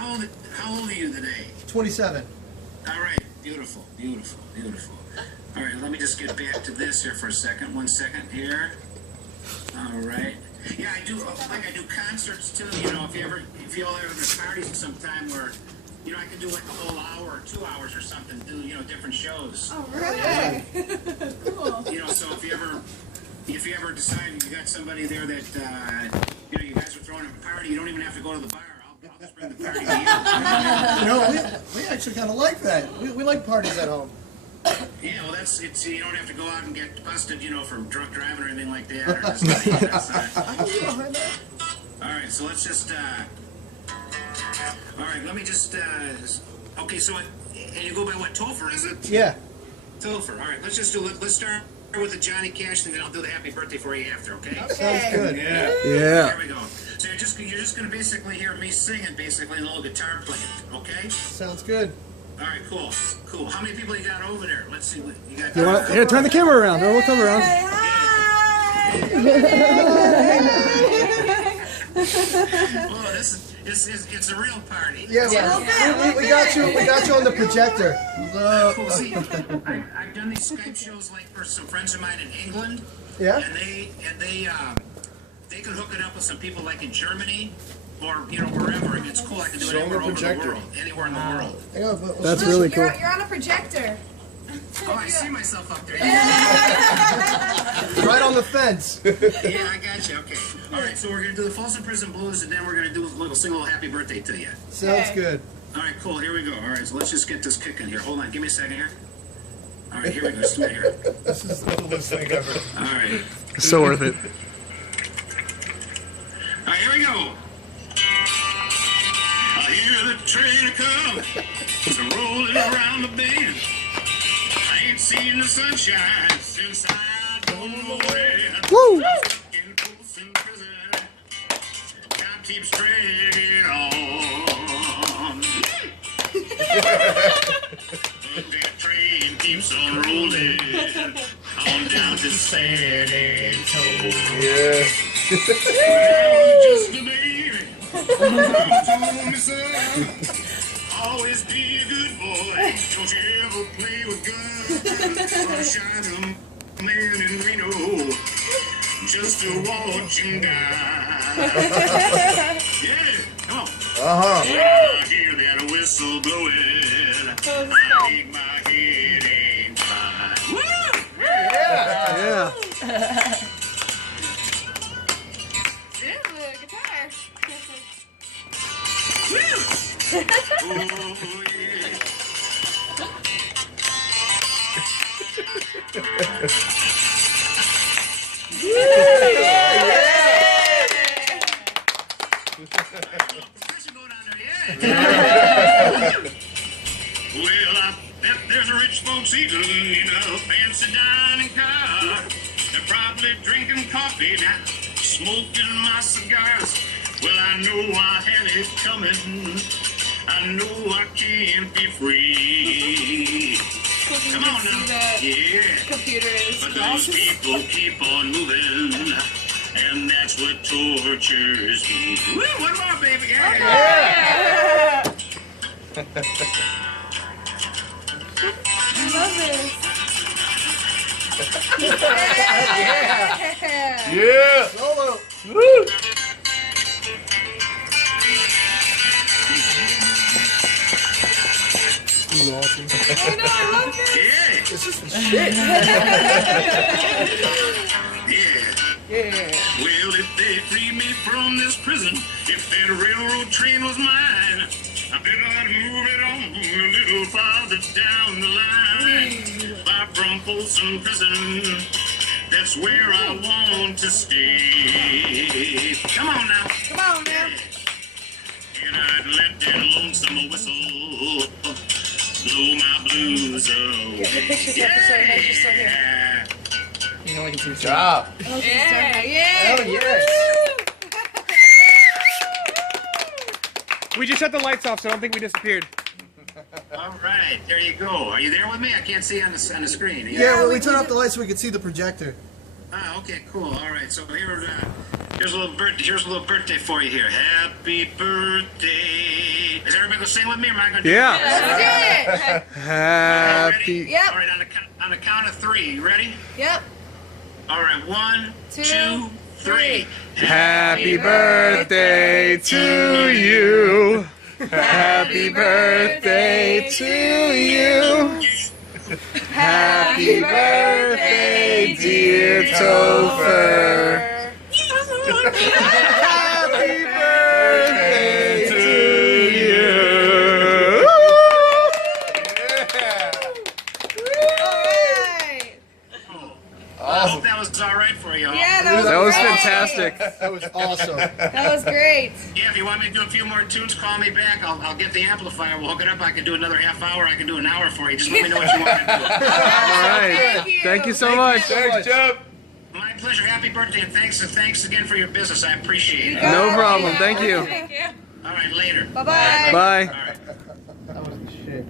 how old are you today? 27. All right, beautiful, beautiful, beautiful. All right, let me just get back to this here for a second. 1 second here. All right. Yeah, I do. Like I do concerts too. You know, if you all ever have parties sometime where, you know, I can do like a whole hour or 2 hours or something. Do, you know, different shows. Oh, really? Cool. You know, so if you ever decide you got somebody there that you know, you guys are throwing a party, you don't even have to go to the bar. I'll just bring the party to you. You know, we actually kind of like that. We like parties at home. Yeah, well, it's you don't have to go out and get busted, you know, for drunk driving or anything like that. Or just, all right, so let's just. All right, let me just. Okay, so and you go by what, Topher, is it? Yeah. Topher. All right, let's just do. Let's start with the Johnny Cash thing, then I'll do the happy birthday for you after. Okay. Sounds good. Yeah. Yeah. Here we go. So you're just gonna basically hear me singing, basically, and a little guitar playing. Okay. Sounds good. All right, cool, cool. How many people you got over there? Let's see what you got. You want to turn the camera around? Or we'll come around. Oh, it's a real party. Yeah, we got you. We got you on the projector. Cool. See, I've done these Skype shows like for some friends of mine in England. Yeah. And they can hook it up with some people like in Germany or, you know, wherever. And it's cool. I can do it anywhere over the world, anywhere in the world. That's really cool. You're on a projector. Oh, I see myself up there. Right on the fence. Yeah, I got you. Okay. All right, so we're going to do the Folsom Prison Blues, and then we're going to do sing a little happy birthday to you. Sounds good. All right, cool. Here we go. All right, so let's just get this kicking here. Hold on. Give me a second here. All right, here we go. Just right here. This is the coolest thing ever. All right. So worth it. All right, here we go. I hear the train come. It's rolling around the bend. I ain't seen the sunshine since I don't know when. Woo! In Folsom Prison, time keeps dragging on. But that train keeps on rolling on down to San Antonio. Yeah. Just a baby. Told me, son, always be a good boy. Don't you ever play with guns. Or shine a man in Reno just to watch him die. Yeah, come on. Uh-huh. I hear that whistle blowing. I think my head ain't fine. Woo! Yeah. Guitar. Woo! Oh, well, I bet there's a rich folks eating in a fancy dining car. They're probably drinking coffee now, smoking my cigars. Well, I know I had it coming. I know I can't be free. Come on now. Yeah. Computer is But those people keep on moving, and that's what tortures me. Woo, one more, baby. Yeah. I love this. Yeah. Solo. Woo. This is awesome. I know, I love this. Yeah. This is some shit. Yeah. Well, if they free me from this prison, if that railroad train was mine, I bet I'd move it on a little farther down the line. Far from Folsom Prison, that's where I want to stay. Come on now. Come on, man. And I'd let that lonesome whistle blow my blues away. Get the pictures up so it knows you're still here. Yeah. You know, I can see Good job. Yeah. Hell yeah. We just shut the lights off, so I don't think we disappeared. All right, there you go. Are you there with me? I can't see on the screen. Yeah, well, we turned off the lights so we could see the projector. Ah, okay, cool. All right, so here's a little birthday for you here. Happy birthday. Is gonna sing with me, or am I gonna? Do Yeah. Let's do it. Happy. Yep. All right, on the count of 3. You ready? Yep. All right, 1, 2, 2, 3. Happy birthday to you. Happy birthday to you. Happy birthday, dear Topher. Happy birthday to you. All right. I hope that was all right for you all. Yeah, that was That was great. fantastic. That was awesome. That was great. Yeah, if you want me to do a few more tunes, call me back. I'll get the amplifier. We'll hook it up. I can do another half hour. I can do an hour for you. Just let me know what you want me to do. All right. Thank you so much. Thanks, Jeff. My pleasure. Happy birthday, and thanks again for your business. I appreciate it. No problem. Thank you. Thank you. All right, later. Bye-bye. Bye. All right. That was the shit.